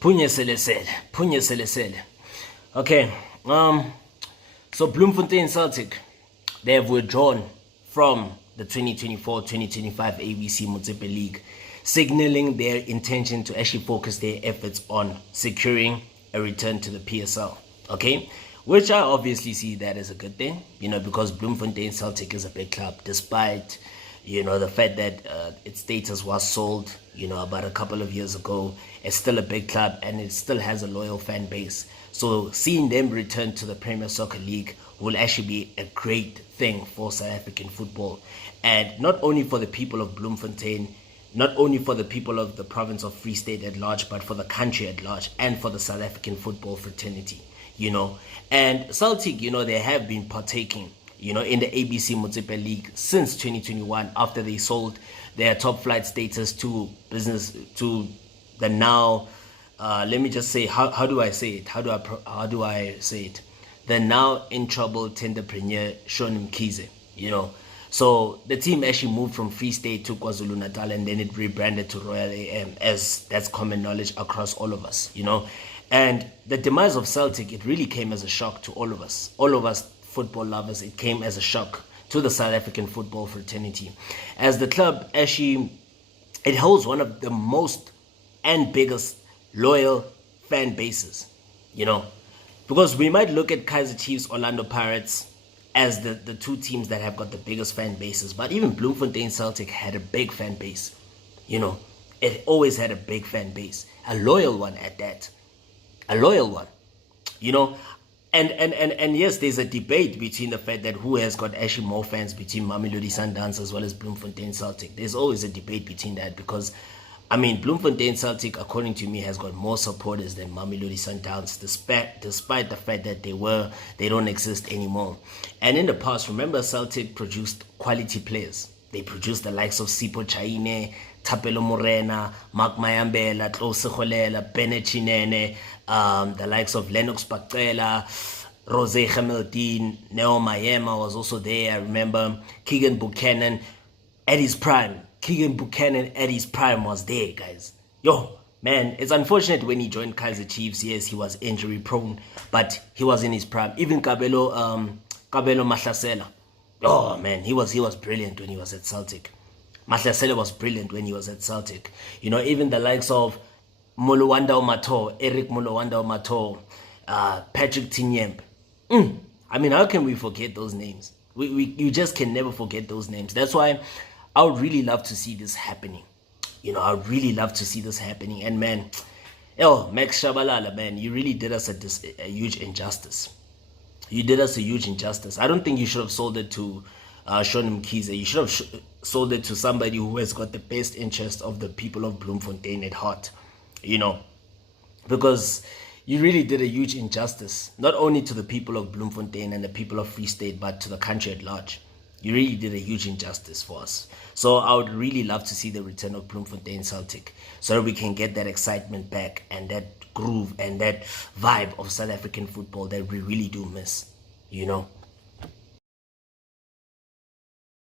Punye Sele Sele. Punye Sele Sele. Okay. So Bloemfontein Celtic, they have withdrawn from the 2024-2025 ABC Motsepe League, signaling their intention to actually focus their efforts on securing a return to the PSL. Okay, which I obviously see that as a good thing, because Bloemfontein Celtic is a big club, despite the fact that its status was sold, about a couple of years ago. It's still a big club and it still has a loyal fan base. So seeing them return to the Premier Soccer League will actually be a great thing for South African football. And not only for the people of Bloemfontein, not only for the people of the province of Free State at large, but for the country at large and for the South African football fraternity, And Celtic, they have been partaking in the ABC Motsepe League since 2021 after they sold their top flight status to the now, let me just say, how do I say it? How do I say it? The now in trouble tenderpreneur Sean Mkhize, So the team actually moved from Free State to KwaZulu-Natal and then it rebranded to Royal AM, as that's common knowledge across all of us, And the demise of Celtic, it really came as a shock to all of us. All of us football lovers, it came as a shock to the South African football fraternity. As the club actually, it holds one of the most and biggest loyal fan bases, Because we might look at Kaizer Chiefs, Orlando Pirates as the two teams that have got the biggest fan bases, but even Bloemfontein Celtic had a big fan base, It always had a big fan base, a loyal one at that, a loyal one, And yes, there's a debate between the fact that who has got actually more fans between Mamelodi Sundowns as well as Bloemfontein Celtic. There's always a debate between that because, Bloemfontein Celtic, according to me, has got more supporters than Mamelodi Sundowns, despite the fact that they don't exist anymore. And in the past, remember, Celtic produced quality players. They produced the likes of Sipo Chaine, Tapelo Morena, Mark Mayambela, Klose Kholela, Bene Chinene, the likes of Lennox Bacela, Rose Hamilton, Neo Mayema was also there. I remember Keegan Buchanan at his prime. Keegan Buchanan at his prime was there, guys. Yo, man, it's unfortunate when he joined Kaizer Chiefs. Yes, he was injury prone, but he was in his prime. Even Kabelo Mahlasela. Oh man, he was brilliant when he was at Celtic. Mahlasela was brilliant when he was at Celtic. Even the likes of Molowanda Omato, Eric Molowanda Omato, Patrick Tinyemp. How can we forget those names? You just can never forget those names. That's why I would really love to see this happening. I would really love to see this happening. And man, Max Shabalala, man, you really did us a huge injustice. You did us a huge injustice. I don't think you should have sold it to Sean Mkhize. You should have sold it to somebody who has got the best interest of the people of Bloemfontein at heart, because you really did a huge injustice, not only to the people of Bloemfontein and the people of Free State, but to the country at large. You really did a huge injustice for us. So I would really love to see the return of Bloemfontein Celtic so that we can get that excitement back and that groove and that vibe of South African football that we really do miss,